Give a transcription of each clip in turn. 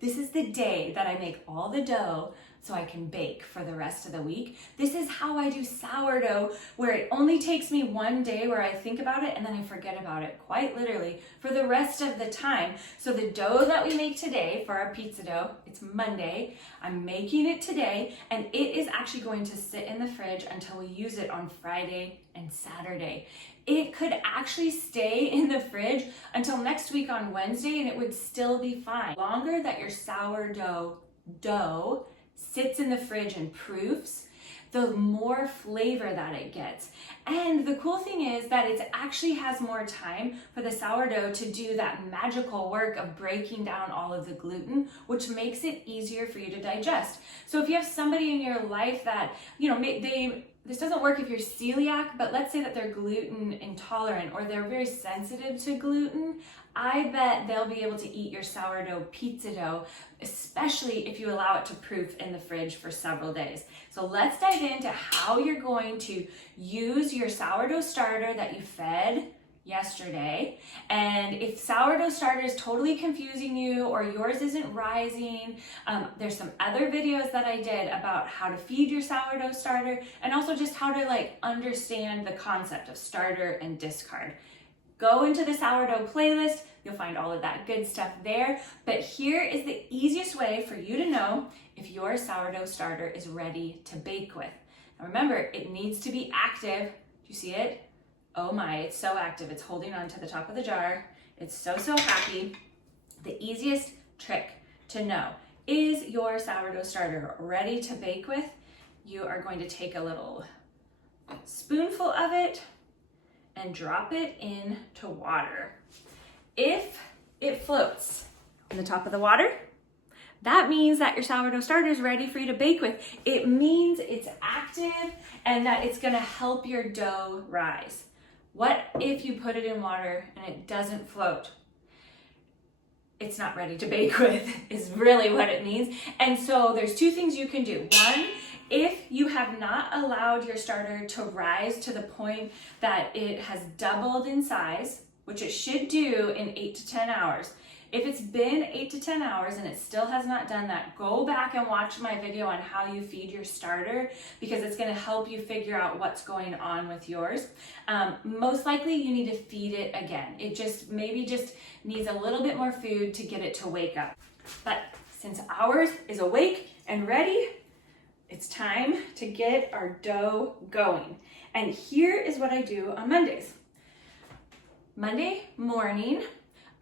This is the day that I make all the dough so I can bake for the rest of the week. This is how I do sourdough, where it only takes me one day where I think about it and then I forget about it, quite literally, for the rest of the time. So the dough that we make today for our pizza dough, it's Monday. I'm making it today, and it is actually going to sit in the fridge until we use it on Friday and Saturday. It could actually stay in the fridge until next week on Wednesday, and it would still be fine. The longer that your sourdough dough sits in the fridge and proofs, the more flavor that it gets. And the cool thing is that it actually has more time for the sourdough to do that magical work of breaking down all of the gluten, which makes it easier for you to digest. So if you have somebody in your life that, this doesn't work if you're celiac, but let's say that they're gluten intolerant or they're very sensitive to gluten, I bet they'll be able to eat your sourdough pizza dough, especially if you allow it to proof in the fridge for several days. So let's dive into how you're going to use your sourdough starter that you fed yesterday. And if sourdough starter is totally confusing you or yours isn't rising, there's some other videos that I did about how to feed your sourdough starter and also just how to understand the concept of starter and discard. Go into the sourdough playlist, you'll find all of that good stuff there. But here is the easiest way for you to know if your sourdough starter is ready to bake with. Now remember, it needs to be active. Do you see it? Oh my, it's so active. It's holding on to the top of the jar. It's so happy. The easiest trick to know, is your sourdough starter ready to bake with? You are going to take a little spoonful of it and drop it into water. If it floats on the top of the water, that means that your sourdough starter is ready for you to bake with. It means it's active and that it's gonna help your dough rise. What if you put it in water and it doesn't float? It's not ready to bake with, is really what it means. And so there's two things you can do. One, if you have not allowed your starter to rise to the point that it has doubled in size, which it should do in 8 to 10 hours. If it's been 8 to 10 hours and it still has not done that, go back and watch my video on how you feed your starter, because it's gonna help you figure out what's going on with yours. Most likely you need to feed it again. It maybe just needs a little bit more food to get it to wake up. But since ours is awake and ready, it's time to get our dough going. And here is what I do on Mondays. Monday morning,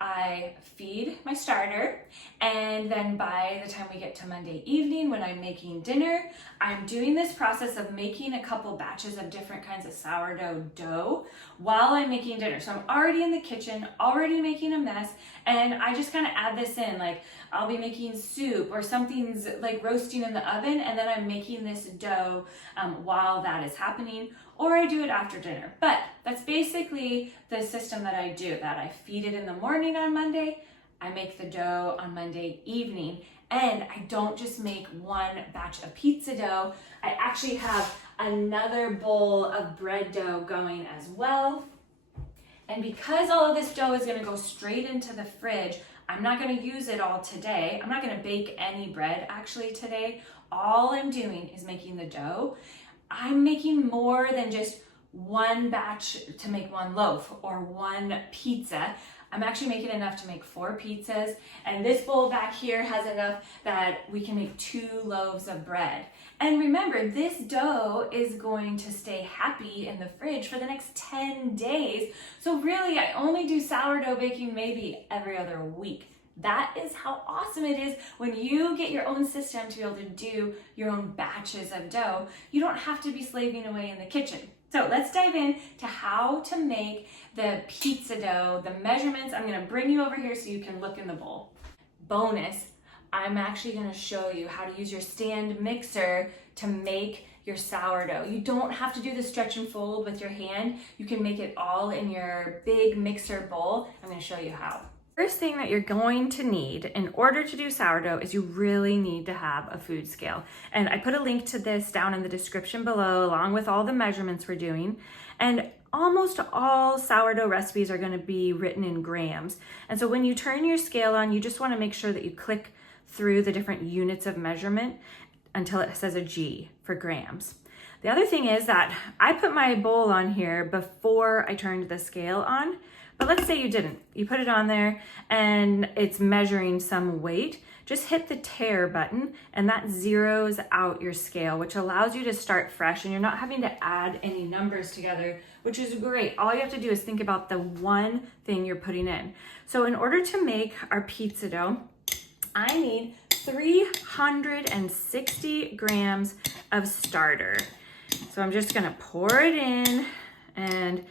I feed my starter, and then by the time we get to Monday evening when I'm making dinner, I'm doing this process of making a couple batches of different kinds of sourdough dough while I'm making dinner. So I'm already in the kitchen, already making a mess, and I just kind of add this in, like I'll be making soup or something's like roasting in the oven, and then I'm making this dough while that is happening, or I do it after dinner. But that's basically the system that I do, that I feed it in the morning on Monday, I make the dough on Monday evening, and I don't just make one batch of pizza dough, I actually have another bowl of bread dough going as well. And because all of this dough is gonna go straight into the fridge, I'm not gonna use it all today. I'm not gonna bake any bread actually today. All I'm doing is making the dough. I'm making more than just one batch to make one loaf or one pizza. I'm actually making enough to make 4 pizzas, and this bowl back here has enough that we can make 2 loaves of bread. And remember, this dough is going to stay happy in the fridge for the next 10 days. So really, I only do sourdough baking maybe every other week. That is how awesome it is when you get your own system to be able to do your own batches of dough. You don't have to be slaving away in the kitchen. So let's dive in to how to make the pizza dough, the measurements. I'm gonna bring you over here so you can look in the bowl. Bonus, I'm actually gonna show you how to use your stand mixer to make your sourdough. You don't have to do the stretch and fold with your hand. You can make it all in your big mixer bowl. I'm gonna show you how. First thing that you're going to need in order to do sourdough is you really need to have a food scale. And I put a link to this down in the description below, along with all the measurements we're doing. And almost all sourdough recipes are going to be written in grams. And so when you turn your scale on, you just want to make sure that you click through the different units of measurement until it says a G for grams. The other thing is that I put my bowl on here before I turned the scale on, but let's say you didn't. You put it on there and it's measuring some weight. Just hit the tare button and that zeroes out your scale, which allows you to start fresh and you're not having to add any numbers together, which is great. All you have to do is think about the one thing you're putting in. So in order to make our pizza dough, I need 360 grams of starter. So I'm just gonna pour it in, and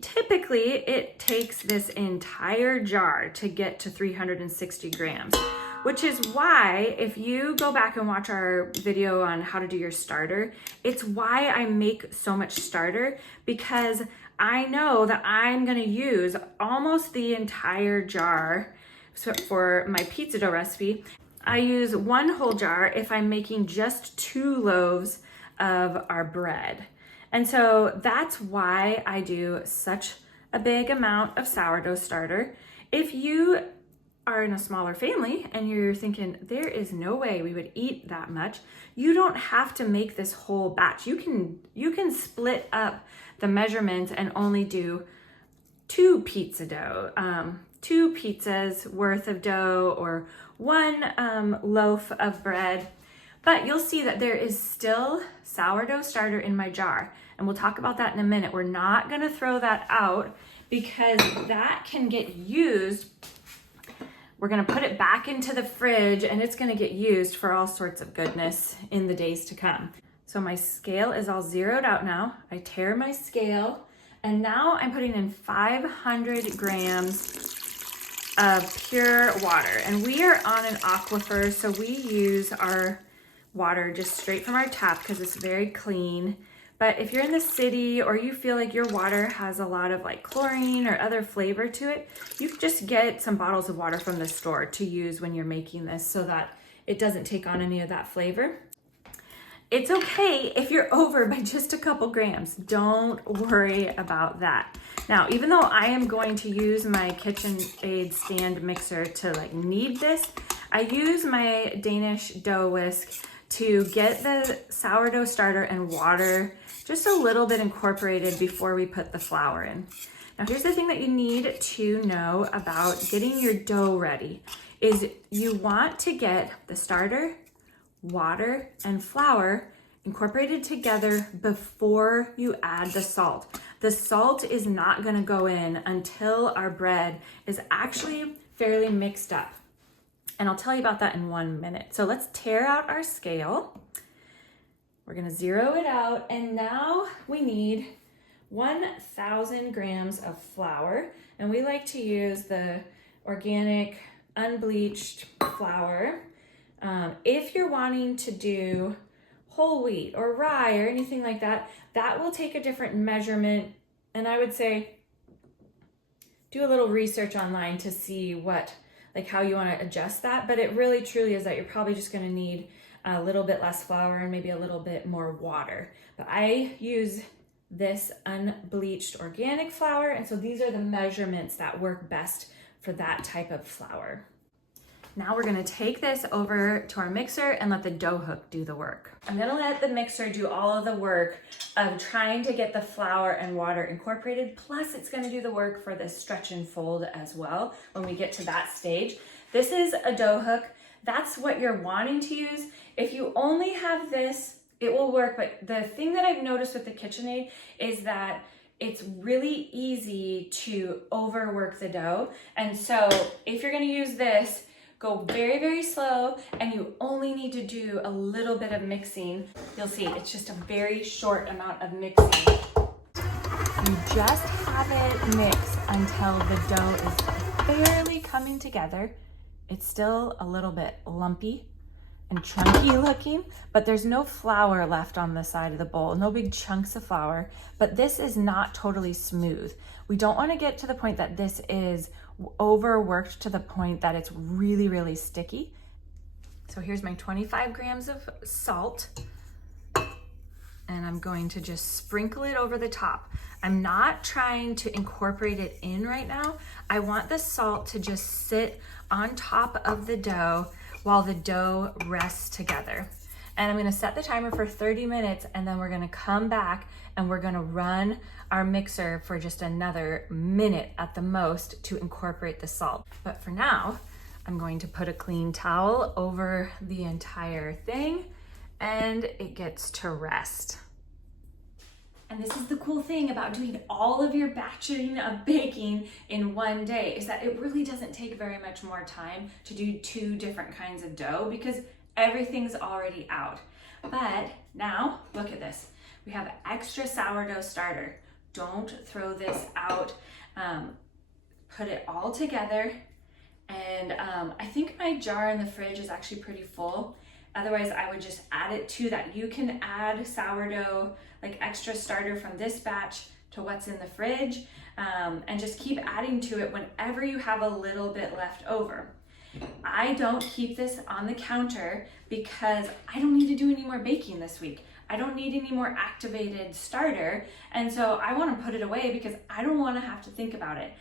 typically it takes this entire jar to get to 360 grams, which is why if you go back and watch our video on how to do your starter, it's why I make so much starter, because I know that I'm gonna use almost the entire jar. So for my pizza dough recipe, I use one whole jar if I'm making just 2 loaves of our bread. And so that's why I do such a big amount of sourdough starter. If you are in a smaller family and you're thinking, there is no way we would eat that much, you don't have to make this whole batch. You can split up the measurements and only do 2 pizza dough, 2 pizzas worth of dough, or 1 loaf of bread. But you'll see that there is still sourdough starter in my jar. And we'll talk about that in a minute. We're not gonna throw that out because that can get used. We're gonna put it back into the fridge and it's gonna get used for all sorts of goodness in the days to come. So my scale is all zeroed out now. I tare my scale, and now I'm putting in 500 grams of pure water. And we are on an aquifer, so we use our water just straight from our tap because it's very clean. But if you're in the city or you feel like your water has a lot of like chlorine or other flavor to it, you can just get some bottles of water from the store to use when you're making this so that it doesn't take on any of that flavor. It's okay if you're over by just a couple grams. Don't worry about that. Now, even though I am going to use my KitchenAid stand mixer to like knead this, I use my Danish dough whisk to get the sourdough starter and water just a little bit incorporated before we put the flour in. Now, here's the thing that you need to know about getting your dough ready is you want to get the starter, water, and flour incorporated together before you add the salt. The salt is not gonna go in until our bread is actually fairly mixed up. And I'll tell you about that in 1 minute. So let's tear out our scale. We're gonna zero it out, and now we need 1,000 grams of flour. And we like to use the organic, unbleached flour. If you're wanting to do whole wheat or rye or anything like that, that will take a different measurement. And I would say do a little research online to see how you want to adjust that. But it really truly is that you're probably just going to need a little bit less flour and maybe a little bit more water. But I use this unbleached organic flour, and so these are the measurements that work best for that type of flour. Now we're gonna take this over to our mixer and let the dough hook do the work. I'm gonna let the mixer do all of the work of trying to get the flour and water incorporated, plus it's gonna do the work for this stretch and fold as well when we get to that stage. This is a dough hook. That's what you're wanting to use. If you only have this, it will work, but the thing that I've noticed with the KitchenAid is that it's really easy to overwork the dough. And so if you're gonna use this, go very, very slow, and you only need to do a little bit of mixing. You'll see it's just a very short amount of mixing. You just have it mix until the dough is barely coming together. It's still a little bit lumpy and chunky looking, but there's no flour left on the side of the bowl, no big chunks of flour, but this is not totally smooth. We don't want to get to the point that this is overworked to the point that it's really, really sticky. So here's my 25 grams of salt, and I'm going to just sprinkle it over the top. I'm not trying to incorporate it in right now. I want the salt to just sit on top of the dough while the dough rests together. And I'm gonna set the timer for 30 minutes and then we're gonna come back and we're gonna run our mixer for just another minute at the most to incorporate the salt. But for now, I'm going to put a clean towel over the entire thing and it gets to rest. And this is the cool thing about doing all of your batching of baking in one day, is that it really doesn't take very much more time to do 2 different kinds of dough because everything's already out. But now, look at this. We have extra sourdough starter. Don't throw this out. Put it all together. And I think my jar in the fridge is actually pretty full. Otherwise, I would just add it to that. You can add sourdough, like extra starter from this batch to what's in the fridge, and just keep adding to it whenever you have a little bit left over. I don't keep this on the counter because I don't need to do any more baking this week. I don't need any more activated starter, and so I want to put it away because I don't want to have to think about it.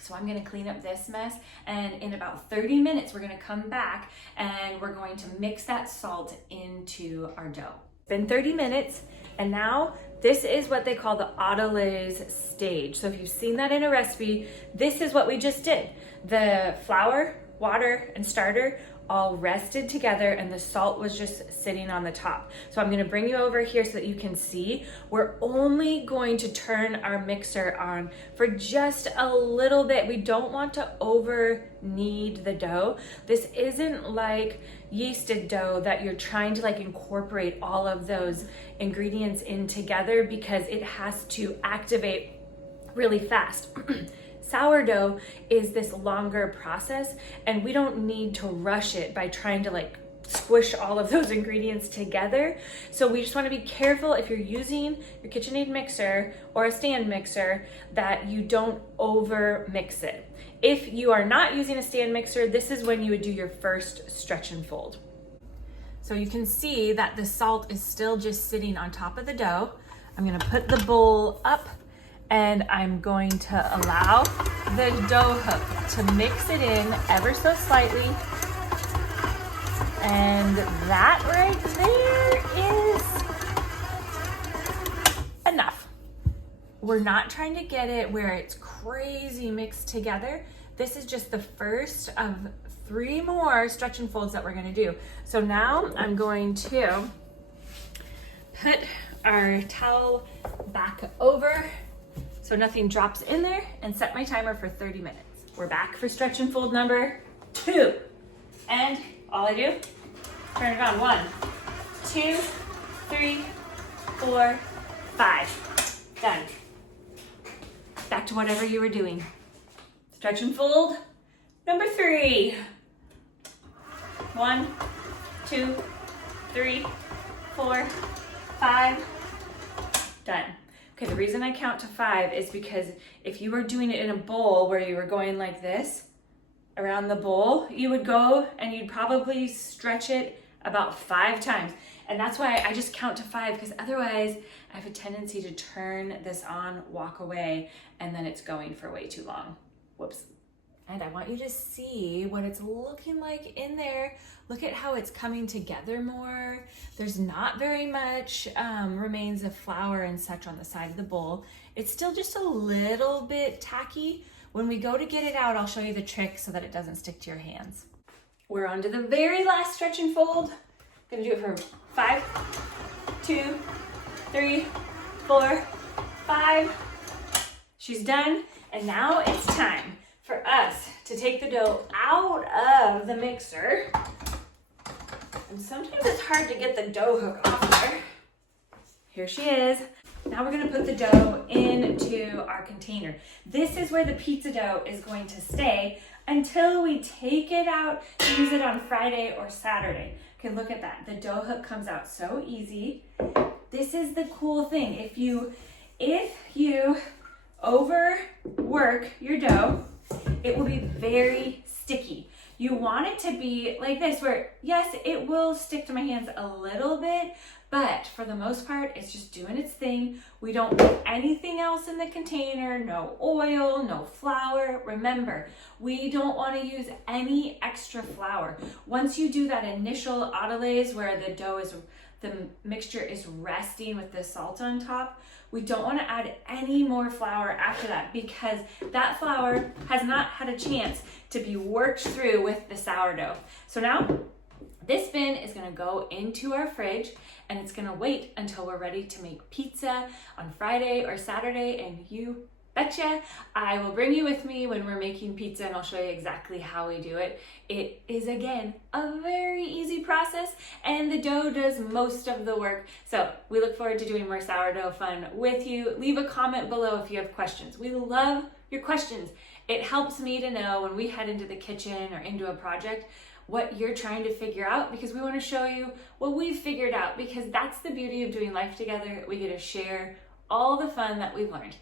So I'm going to clean up this mess, and in about 30 minutes we're going to come back and we're going to mix that salt into our dough. It's been 30 minutes and now this is what they call the autolyse stage. So if you've seen that in a recipe, this is what we just did. The flour, water, and starter all rested together and the salt was just sitting on the top. So I'm gonna bring you over here so that you can see. We're only going to turn our mixer on for just a little bit. We don't want to over knead the dough. This isn't like yeasted dough that you're trying to like incorporate all of those ingredients in together because it has to activate really fast. Sourdough is this longer process and we don't need to rush it by trying to like squish all of those ingredients together. So we just want to be careful if you're using your KitchenAid mixer or a stand mixer that you don't over mix it. If you are not using a stand mixer, this is when you would do your first stretch and fold. So you can see that the salt is still just sitting on top of the dough. I'm going to put the bowl up and I'm going to allow the dough hook to mix it in ever so slightly. And that right there is enough. We're not trying to get it where it's crazy mixed together. This is just the first of 3 more stretch and folds that we're gonna do. So now I'm going to put our towel back over so nothing drops in there and set my timer for 30 minutes. We're back for stretch and fold number 2. And all I do, turn it on. 1, 2, 3, 4, 5. Done. Back to whatever you were doing. Stretch and fold number 3. 1, 2, 3, 4, 5. Done. Okay, the reason I count to 5 is because if you were doing it in a bowl where you were going like this around the bowl, you would go and you'd probably stretch it about 5 times. And that's why I just count to 5, because otherwise I have a tendency to turn this on, walk away, and then it's going for way too long. Whoops. And I want you to see what it's looking like in there. Look at how it's coming together more. There's not very much remains of flour and such on the side of the bowl. It's still just a little bit tacky. When we go to get it out, I'll show you the trick so that it doesn't stick to your hands. We're on to the very last stretch and fold. I'm gonna do it for 5, 2, 3, 4, 5. She's done, and now it's time for us to take the dough out of the mixer. And sometimes it's hard to get the dough hook off there. Here she is. Now we're gonna put the dough into our container. This is where the pizza dough is going to stay until we take it out to use it on Friday or Saturday. Okay, look at that. The dough hook comes out so easy. This is the cool thing. If you overwork your dough, it will be very sticky. You want it to be like this, where yes, it will stick to my hands a little bit, but for the most part, it's just doing its thing. We don't put anything else in the container, no oil, no flour. Remember, we don't want to use any extra flour. Once you do that initial autolyse where the mixture is resting with the salt on top, we don't want to add any more flour after that, because that flour has not had a chance to be worked through with the sourdough. So now this bin is going to go into our fridge, and it's going to wait until we're ready to make pizza on Friday or Saturday, and you betcha I will bring you with me when we're making pizza, and I'll show you exactly how we do it. It is, again, a very easy process, and the dough does most of the work. So we look forward to doing more sourdough fun with you. Leave a comment below if you have questions. We love your questions. It helps me to know when we head into the kitchen or into a project what you're trying to figure out, because we want to show you what we've figured out, because that's the beauty of doing life together. We get to share all the fun that we've learned.